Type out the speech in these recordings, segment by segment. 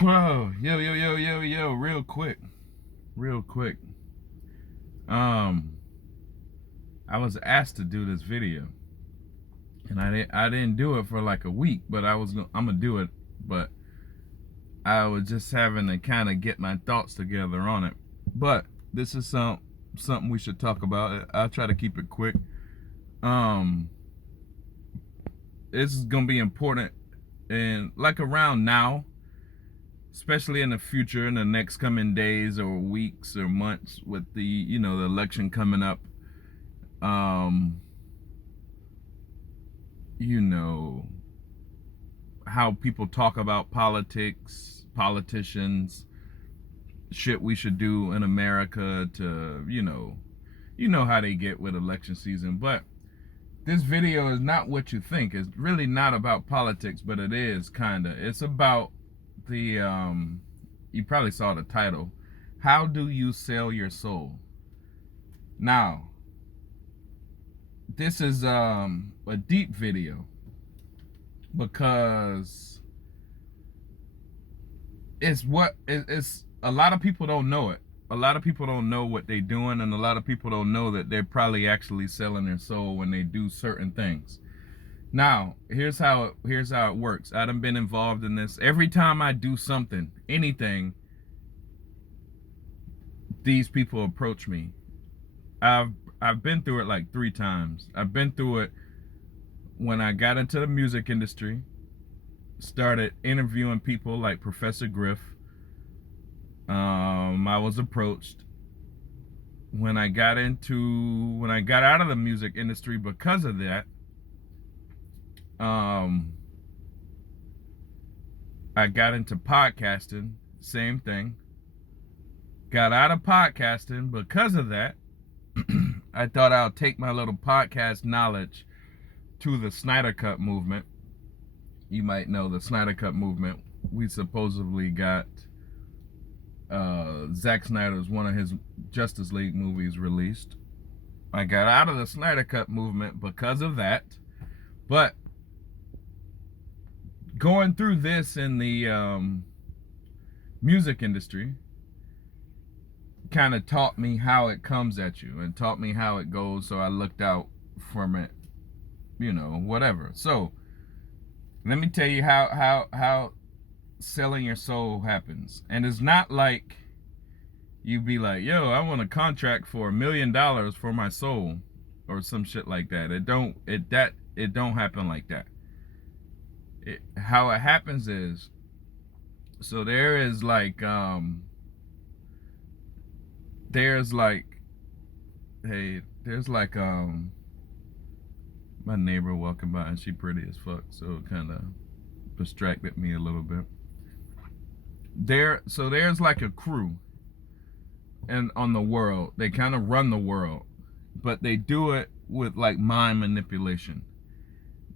Whoa, yo, real quick. Um, I was asked to do this video, and I didn't do it for like a week, but I'm gonna do it, but I was just having to kind of get my thoughts together on it. But this is something we should talk about. I'll try to keep it quick. Um, this is gonna be important, and like around now, especially in the future, in the next coming days or weeks or months, with the election coming up. um you know how people talk about politics, politicians, shit we should do in America to how they get with election season. But this video is not what you think. It's really not about politics, but it is kinda. It's about the you probably saw the title. How do you sell your soul? Now, this is a deep video because it's a lot of people don't know it. A lot of people don't know what they're doing, and a lot of people don't know that they're probably actually selling their soul when they do certain things. Now, here's how it works. I done been involved in this. Every time I do something, anything, these people approach me. I've been through it like 3 times. I've been through it when I got into the music industry, started interviewing people like Professor Griff. I was approached when I got out of the music industry because of that. I got into podcasting, same thing. Got out of podcasting because of that. I thought I'll take my little podcast knowledge to the Snyder Cut movement. You might know the Snyder Cut movement. We supposedly got Zack Snyder's one of his Justice League movies released. I got out of the Snyder Cut movement because of that. But going through this in the music industry kind of taught me how it comes at you and taught me how it goes, so I looked out from it, whatever. So let me tell you how selling your soul happens. And it's not like you be like, yo, I want a contract for $1 million for my soul or some shit like that. It don't happen like that. How it happens is, so there's like my neighbor walking by, and she pretty as fuck, so it kind of distracted me a little bit. There's like a crew and on the world. They kind of run the world, but they do it with like mind manipulation.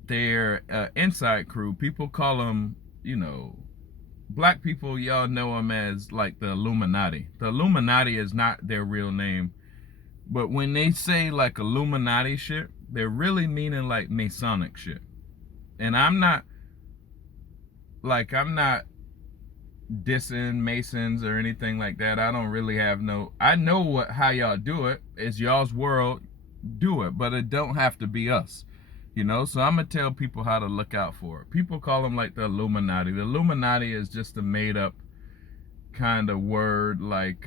They're inside crew. People call them, black people, y'all know them as like the Illuminati. The Illuminati is not their real name, but when they say like Illuminati shit, they're really meaning like Masonic shit. And I'm not dissing Masons or anything like that. I don't really have I know how y'all do it. It's y'all's world, do it, but it don't have to be us. So I'm gonna tell people how to look out for it. People call them like the Illuminati. The Illuminati is just a made up kind of word, like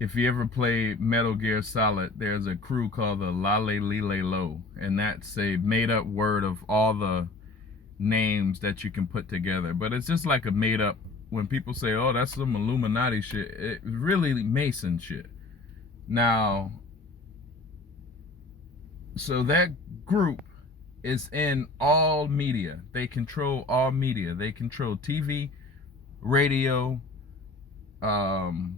if you ever play Metal Gear Solid, there's a crew called the Lale Lile Lo, and that's a made up word of all the names that you can put together. But it's just like a made up, when people say, oh, that's some Illuminati shit, it's really Mason shit. Now, so that group is in all media. They control all media. They control TV, radio, the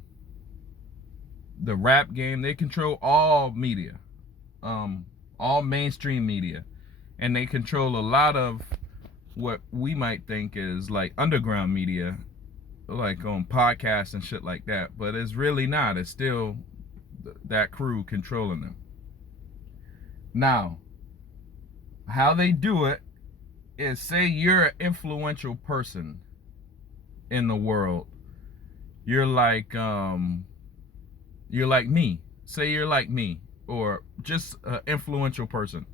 rap game. They control all media, all mainstream media, and they control a lot of what we might think is like underground media, like on podcasts and shit like that. But it's really not. It's still that crew controlling them. Now, how they do it is, say you're an influential person in the world, you're like me. Say you're like me, or just an influential person.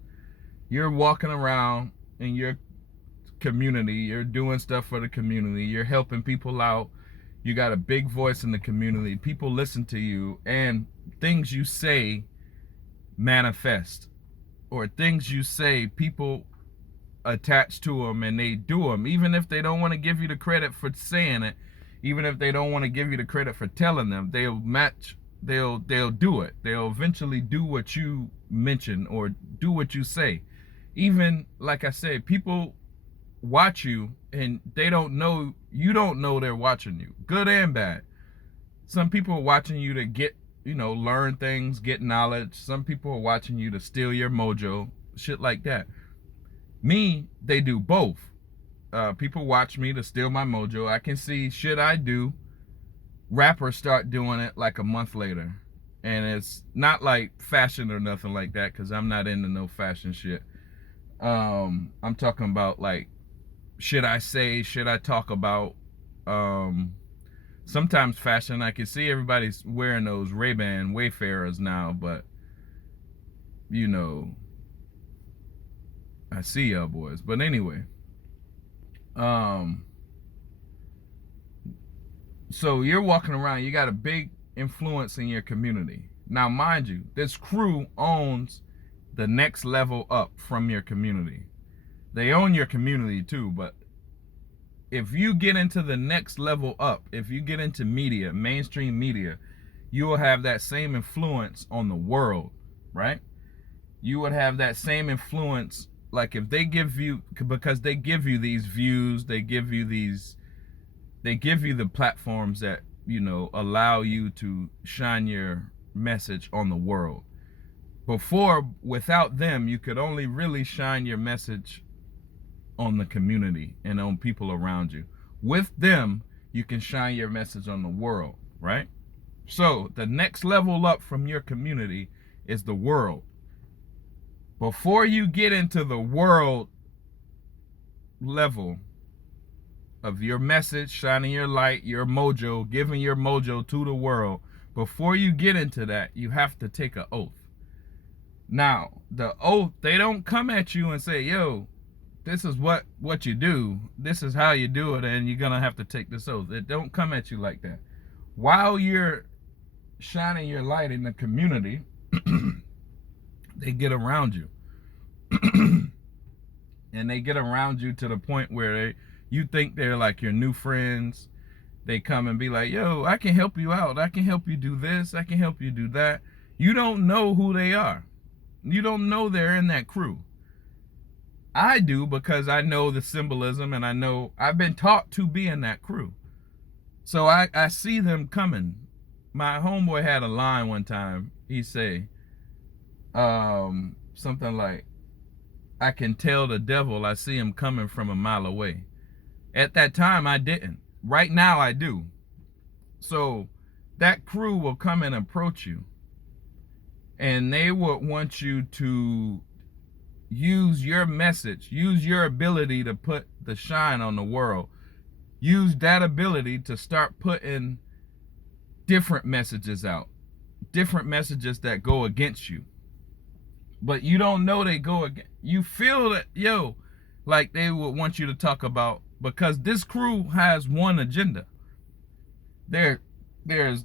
You're walking around in your community, you're doing stuff for the community, you're helping people out, you got a big voice in the community, people listen to you, and things you say manifest, or things you say people attach to them and they do them, even if they don't want to give you the credit for saying it, even if they don't want to give you the credit for telling them, they'll do it. They'll eventually do what you mention or do what you say. Even like I said, people watch you and they don't know, you don't know they're watching you, good and bad. Some people are watching you to get, learn things, get knowledge. Some people are watching you to steal your mojo, shit like that. Me, they do both. People watch me to steal my mojo. I can see shit I do, rappers start doing it like a month later. And it's not like fashion or nothing like that, because I'm not into no fashion shit. I'm talking about like shit I say, shit I talk about. Sometimes fashion, I can see everybody's wearing those Ray-Ban Wayfarers now, but I see y'all boys. But anyway, so you're walking around, you got a big influence in your community. Now, mind you, this crew owns the next level up from your community. They own your community too, but if you get into the next level up, if you get into media, mainstream media, you will have that same influence on the world, right? You would have that same influence, like if they give you, because they give you these views, they give you the platforms that, allow you to shine your message on the world. Before, without them, you could only really shine your message on the community and on people around you. With them, you can shine your message on the world, right? So the next level up from your community is the world. Before you get into the world level of your message, shining your light, your mojo, giving your mojo to the world, before you get into that, you have to take an oath. Now, the oath, they don't come at you and say, yo, this is what you do, this is how you do it, and you're gonna have to take this oath. It don't come at you like that. While you're shining your light in the community, they get around you. And they get around you to the point where you think they're like your new friends. They come and be like, yo, I can help you out, I can help you do this, I can help you do that. You don't know who they are. You don't know they're in that crew. I do, because I know the symbolism, and I know I've been taught to be in that crew. So I see them coming. My homeboy had a line one time. He say something like, I can tell the devil I see him coming from a mile away. At that time, I didn't. Right now, I do. So that crew will come and approach you, and they would want you to use your message, use your ability to put the shine on the world. Use that ability to start putting different messages out, different messages that go against you. But you don't know they go against. You feel that, like they would want you to talk about, because this crew has one agenda. There's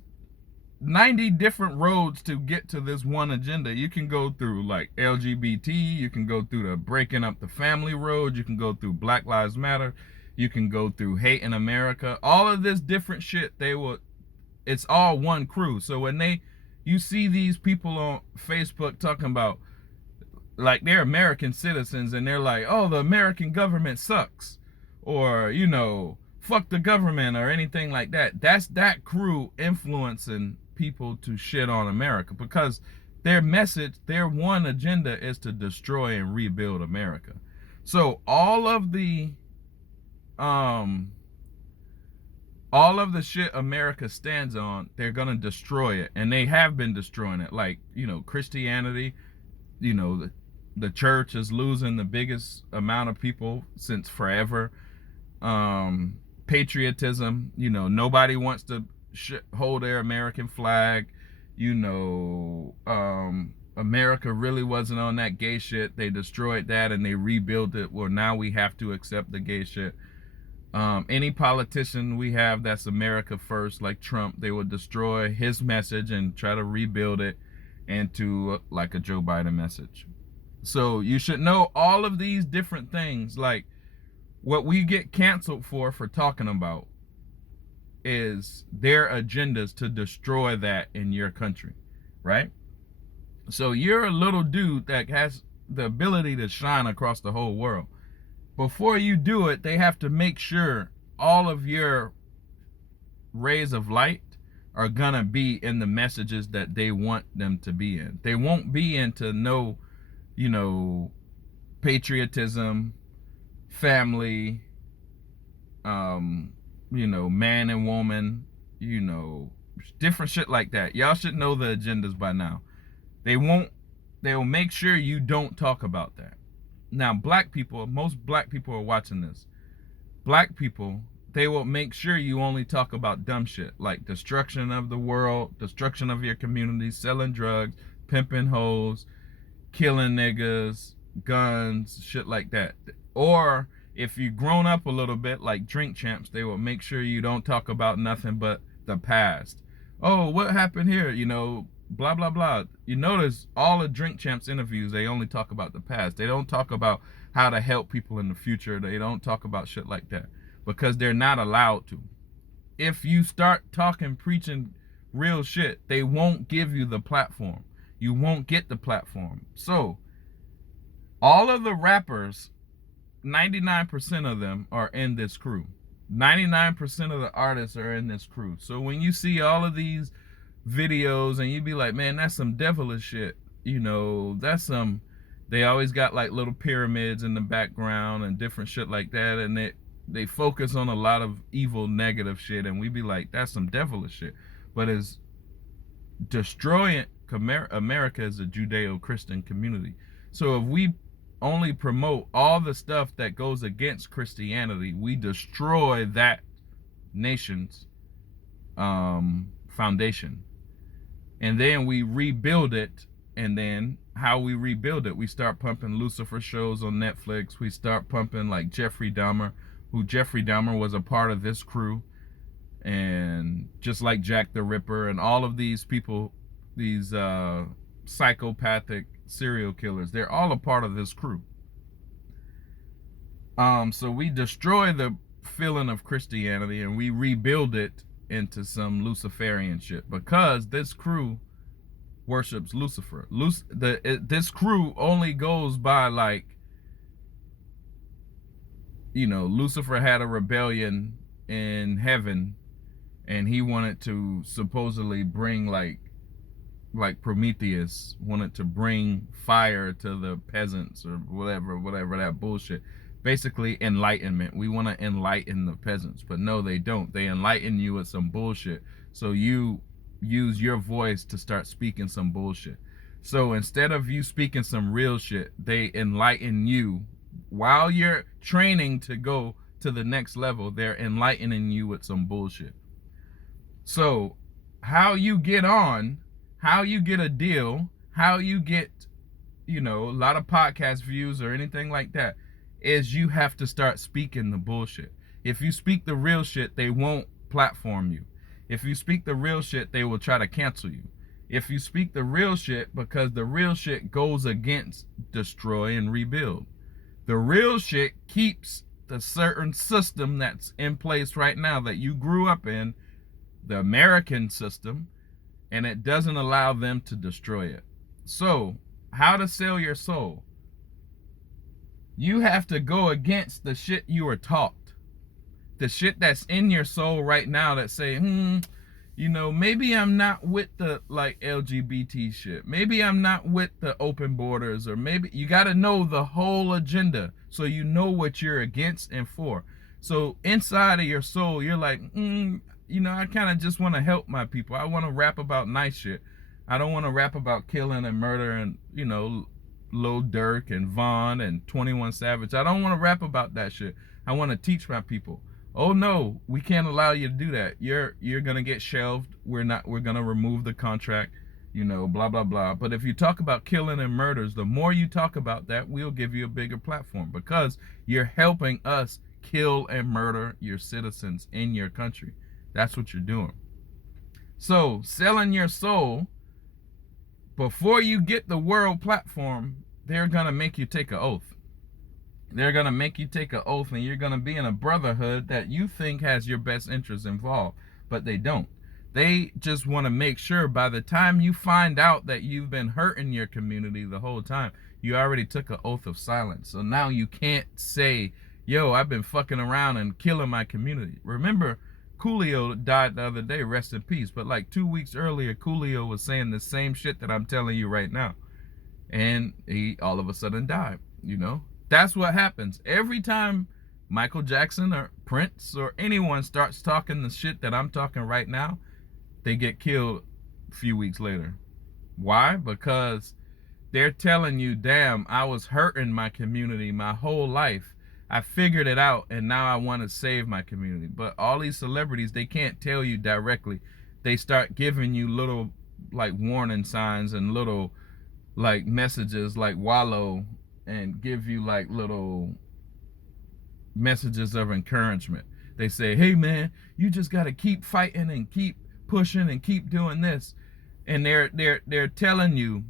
90 different roads to get to this one agenda. You can go through like LGBT, you can go through the breaking up the family road, you can go through Black Lives Matter, you can go through hate in America. All of this different shit, it's all one crew. So when you see these people on Facebook talking about, like, they're American citizens, and they're like, oh, the American government sucks, or, fuck the government, or anything like that. That's that crew influencing people to shit on America, because their message, their one agenda is to destroy and rebuild America. So all of the shit America stands on, they're gonna destroy it, and they have been destroying it. Like, Christianity, the church is losing the biggest amount of people since forever. patriotism. Nobody wants to hold their American flag. America really wasn't on that gay shit. They destroyed that and they rebuilt it. Well, now we have to accept the gay shit. Any politician we have that's America first, like Trump, they will destroy his message and try to rebuild it into like a Joe Biden message. So you should know all of these different things. Like what we get canceled for talking about is their agendas to destroy that in your country, right? So you're a little dude that has the ability to shine across the whole world. Before you do it, they have to make sure all of your rays of light are gonna be in the messages that they want them to be in. They won't be into no, patriotism, family, man and woman, different shit like that. Y'all should know the agendas by now. They'll make sure you don't talk about that. Now, black people, most black people are watching this. Black people, they will make sure you only talk about dumb shit like destruction of the world, destruction of your community, selling drugs, pimping hoes, killing niggas, guns, shit like that. Or if you've grown up a little bit like Drink Champs, they will make sure you don't talk about nothing but the past. Oh, what happened here? Blah, blah, blah. You notice all the Drink Champs interviews, they only talk about the past. They don't talk about how to help people in the future. They don't talk about shit like that because they're not allowed to. If you start preaching real shit, they won't give you the platform. You won't get the platform. So all of the rappers, 99% of them are in this crew. 99% of the artists are in this crew. So when you see all of these videos and you be like, man, that's some devilish shit, that's some, they always got like little pyramids in the background and different shit like that, and they focus on a lot of evil, negative shit, and we be like, that's some devilish shit. But it's destroying America as a Judeo-Christian community. So if we only promote all the stuff that goes against Christianity, we destroy that nation's foundation. And then we rebuild it. And then how we rebuild it, we start pumping Lucifer shows on Netflix. We start pumping like Jeffrey Dahmer, Jeffrey Dahmer was a part of this crew. And just like Jack the Ripper and all of these people, these psychopathic serial killers, they're all a part of this crew. So we destroy the feeling of Christianity and we rebuild it into some Luciferian shit because this crew worships Lucifer. This crew only goes by like, Lucifer had a rebellion in heaven and he wanted to supposedly bring like Prometheus wanted to bring fire to the peasants or whatever that bullshit. Basically enlightenment. We want to enlighten the peasants, but no, they don't. They enlighten you with some bullshit. So you use your voice to start speaking some bullshit. So instead of you speaking some real shit, they enlighten you while you're training to go to the next level. They're enlightening you with some bullshit. So how you get on, how you get a deal, how you get, a lot of podcast views or anything like that, is you have to start speaking the bullshit. If you speak the real shit, they won't platform you. If you speak the real shit, they will try to cancel you. If you speak the real shit, because the real shit goes against destroy and rebuild. The real shit keeps the certain system that's in place right now that you grew up in, the American system, and it doesn't allow them to destroy it. So, how to sell your soul? You have to go against the shit you were taught. The shit that's in your soul right now that say, maybe I'm not with the like LGBT shit. Maybe I'm not with the open borders, or maybe you got to know the whole agenda so you know what you're against and for. So inside of your soul, you're like, I kind of just want to help my people. I want to rap about nice shit. I don't want to rap about killing and murder and, Lil Durk and Vaughn and 21 Savage. I don't want to rap about that shit. I want to teach my people. Oh no, we can't allow you to do that. You're gonna get shelved. We're gonna remove the contract, blah blah blah. But if you talk about killing and murders, the more you talk about that, we'll give you a bigger platform because you're helping us kill and murder your citizens in your country. That's what you're doing. So selling your soul, before you get the world platform, they're gonna make you take an oath. They're going to make you take an oath, and you're going to be in a brotherhood that you think has your best interests involved, but they don't. They just want to make sure by the time you find out that you've been hurting your community the whole time, you already took an oath of silence. So now you can't say, yo, I've been fucking around and killing my community. Remember, Coolio died the other day, rest in peace. But like 2 weeks earlier, Coolio was saying the same shit that I'm telling you right now. And he all of a sudden died. That's what happens. Every time Michael Jackson or Prince or anyone starts talking the shit that I'm talking right now, they get killed a few weeks later. Why? Because they're telling you, damn, I was hurting my community my whole life. I figured it out, and now I want to save my community. But all these celebrities, they can't tell you directly. They start giving you little like warning signs and little like messages like Wallow, and give you like little messages of encouragement. They say, hey man, you just got to keep fighting and keep pushing and keep doing this. And they're telling you,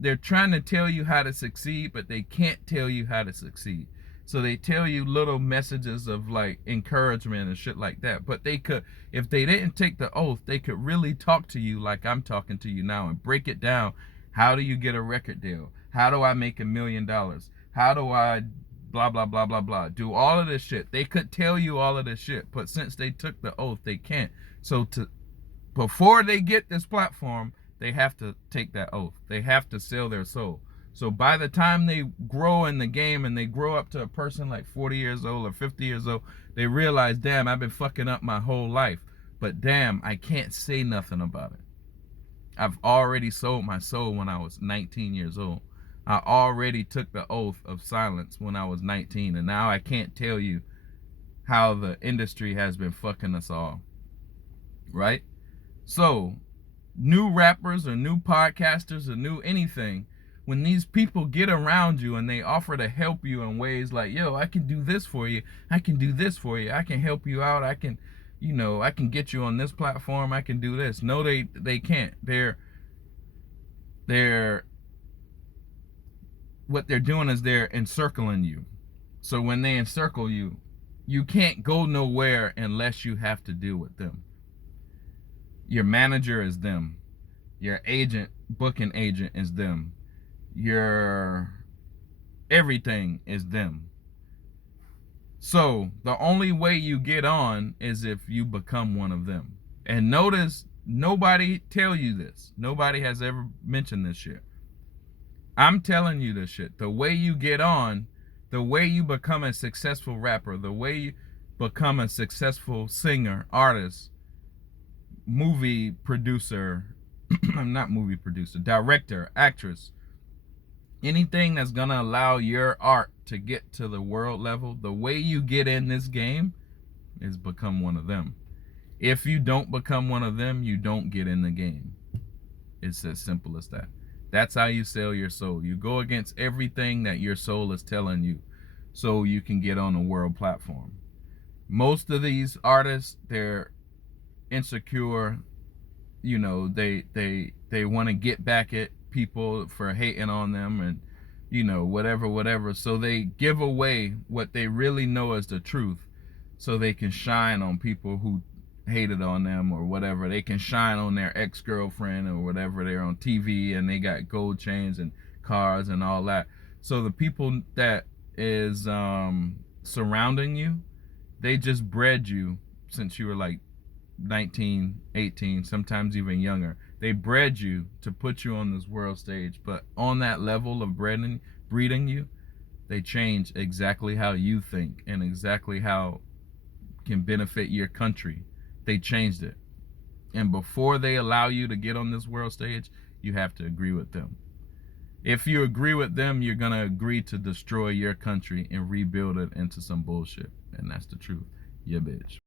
they're trying to tell you how to succeed, but they can't tell you how to succeed. So they tell you little messages of like encouragement and shit like that. But they could, if they didn't take the oath, they could really talk to you like I'm talking to you now and break it down. How do you get a record deal? How do I make $1 million? How do I blah, blah, blah, blah, blah. Do all of this shit. They could tell you all of this shit, but since they took the oath, they can't. So before they get this platform, they have to take that oath. They have to sell their soul. So by the time they grow in the game and they grow up to a person like 40 years old or 50 years old, they realize, damn, I've been fucking up my whole life. But damn, I can't say nothing about it. I've already sold my soul when I was 19 years old. I already took the oath of silence when I was 19, and now I can't tell you how the industry has been fucking us all. Right? So, new rappers or new podcasters or new anything, when these people get around you and they offer to help you in ways like, yo, I can do this for you, I can do this for you, I can help you out, I can get you on this platform, I can do this. No, they can't. What they're doing is they're encircling you. So when they encircle you, you can't go nowhere unless you have to deal with them. Your manager is them. Your booking agent is them. Your everything is them. So the only way you get on is if you become one of them. And notice, nobody tell you this. Nobody has ever mentioned this shit. I'm telling you this shit. The way you get on, the way you become a successful rapper, the way you become a successful singer, artist, movie producer, not movie producer, director, actress, anything that's gonna allow your art to get to the world level, the way you get in this game is become one of them. If you don't become one of them, you don't get in the game. It's as simple as that. That's how you sell your soul. You go against everything that your soul is telling you so you can get on a world platform. Most of these artists, they're insecure. They want to get back at people for hating on them and whatever. So they give away what they really know is the truth so they can shine on people who hated on them or whatever. They can shine on their ex-girlfriend or whatever. They're on TV and they got gold chains and cars and all that. So the people that is surrounding you, they just bred you since you were like 19, 18, sometimes even younger. They bred you to put you on this world stage, but on that level of breeding you, they change exactly how you think and exactly how can benefit your country. They changed it. And before they allow you to get on this world stage, you have to agree with them. if you agree with them, you're gonna agree to destroy your country and rebuild it into some bullshit. And that's the truth. Yeah, bitch.